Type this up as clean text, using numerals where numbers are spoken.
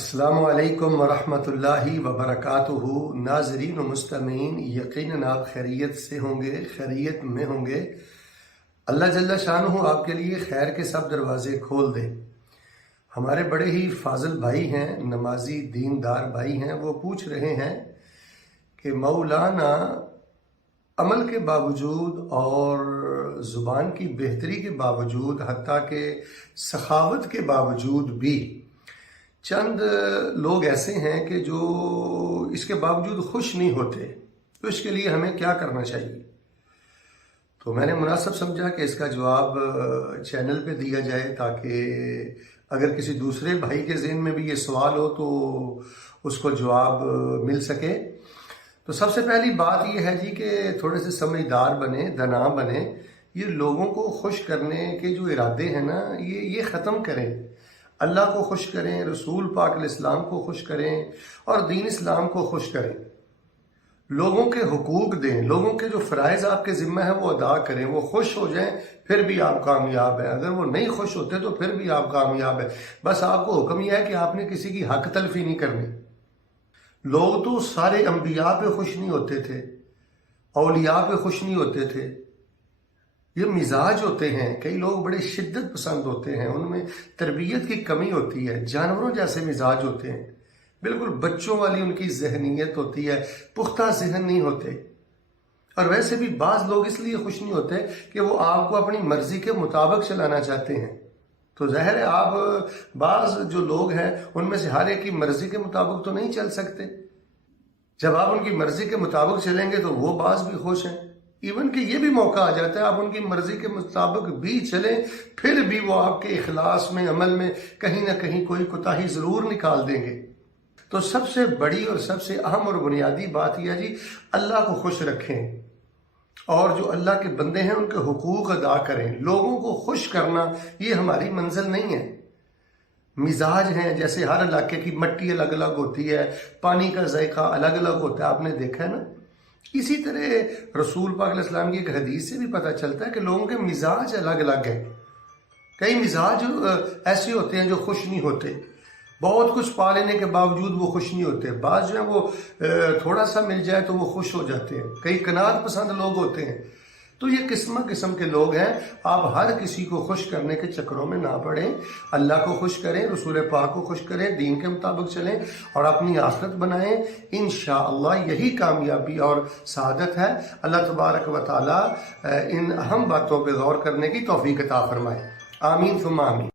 السلام علیکم ورحمۃ اللہ وبرکاتہ۔ ناظرین و مستمعین، یقیناً آپ خیریت سے ہوں گے، خیریت میں ہوں گے۔ اللہ جل شانہ آپ کے لیے خیر کے سب دروازے کھول دے۔ ہمارے بڑے ہی فاضل بھائی ہیں، نمازی دیندار بھائی ہیں، وہ پوچھ رہے ہیں کہ مولانا عمل کے باوجود اور زبان کی بہتری کے باوجود، حتیٰ کہ سخاوت کے باوجود بھی چند لوگ ایسے ہیں کہ جو اس کے باوجود خوش نہیں ہوتے، تو اس کے لیے ہمیں کیا کرنا چاہیے؟ تو میں نے مناسب سمجھا کہ اس کا جواب چینل پہ دیا جائے، تاکہ اگر کسی دوسرے بھائی کے ذہن میں بھی یہ سوال ہو تو اس کو جواب مل سکے۔ تو سب سے پہلی بات یہ ہے جی کہ تھوڑے سے سمجھدار بنے، دانا بنے۔ یہ لوگوں کو خوش کرنے کے جو ارادے ہیں نا، یہ ختم کریں۔ اللہ کو خوش کریں، رسول پاک علیہ السلام کو خوش کریں اور دین اسلام کو خوش کریں۔ لوگوں کے حقوق دیں، لوگوں کے جو فرائض آپ کے ذمہ ہیں وہ ادا کریں۔ وہ خوش ہو جائیں پھر بھی آپ کامیاب ہیں، اگر وہ نہیں خوش ہوتے تو پھر بھی آپ کامیاب ہیں۔ بس آپ کو حکم یہ ہے کہ آپ نے کسی کی حق تلفی نہیں کرنی۔ لوگ تو سارے انبیاء پہ خوش نہیں ہوتے تھے، اولیاء پہ خوش نہیں ہوتے تھے۔ یہ مزاج ہوتے ہیں، کئی لوگ بڑے شدت پسند ہوتے ہیں، ان میں تربیت کی کمی ہوتی ہے، جانوروں جیسے مزاج ہوتے ہیں، بالکل بچوں والی ان کی ذہنیت ہوتی ہے، پختہ ذہن نہیں ہوتے۔ اور ویسے بھی بعض لوگ اس لیے خوش نہیں ہوتے کہ وہ آپ کو اپنی مرضی کے مطابق چلانا چاہتے ہیں۔ تو ظاہر ہے آپ بعض جو لوگ ہیں ان میں سے ہر ایک کی مرضی کے مطابق تو نہیں چل سکتے۔ جب آپ ان کی مرضی کے مطابق چلیں گے تو وہ بعض بھی خوش ہیں۔ ایون کہ یہ بھی موقع آ جاتا ہے آپ ان کی مرضی کے مطابق بھی چلیں، پھر بھی وہ آپ کے اخلاص میں، عمل میں کہیں نہ کہیں کوئی کوتاہی ضرور نکال دیں گے۔ تو سب سے بڑی اور سب سے اہم اور بنیادی بات یہ ہے جی، اللہ کو خوش رکھیں اور جو اللہ کے بندے ہیں ان کے حقوق ادا کریں۔ لوگوں کو خوش کرنا یہ ہماری منزل نہیں ہے۔ مزاج ہیں، جیسے ہر علاقے کی مٹی الگ الگ ہوتی ہے، پانی کا ذائقہ الگ الگ ہوتا ہے، آپ نے دیکھا ہے نا۔ اسی طرح رسول پاک علیہ السلام کی ایک حدیث سے بھی پتہ چلتا ہے کہ لوگوں کے مزاج الگ الگ ہیں۔ کئی مزاج ایسے ہوتے ہیں جو خوش نہیں ہوتے، بہت کچھ پا لینے کے باوجود وہ خوش نہیں ہوتے۔ بعض جو ہیں وہ تھوڑا سا مل جائے تو وہ خوش ہو جاتے ہیں۔ کئی قناعت پسند لوگ ہوتے ہیں۔ تو یہ قسم کے لوگ ہیں۔ آپ ہر کسی کو خوش کرنے کے چکروں میں نہ پڑیں، اللہ کو خوش کریں، رسول پاک کو خوش کریں، دین کے مطابق چلیں اور اپنی آخرت بنائیں۔ انشاءاللہ یہی کامیابی اور سعادت ہے۔ اللہ تبارک و تعالی ان اہم باتوں پہ غور کرنے کی توفیق عطا فرمائے۔ آمین ثم آمین۔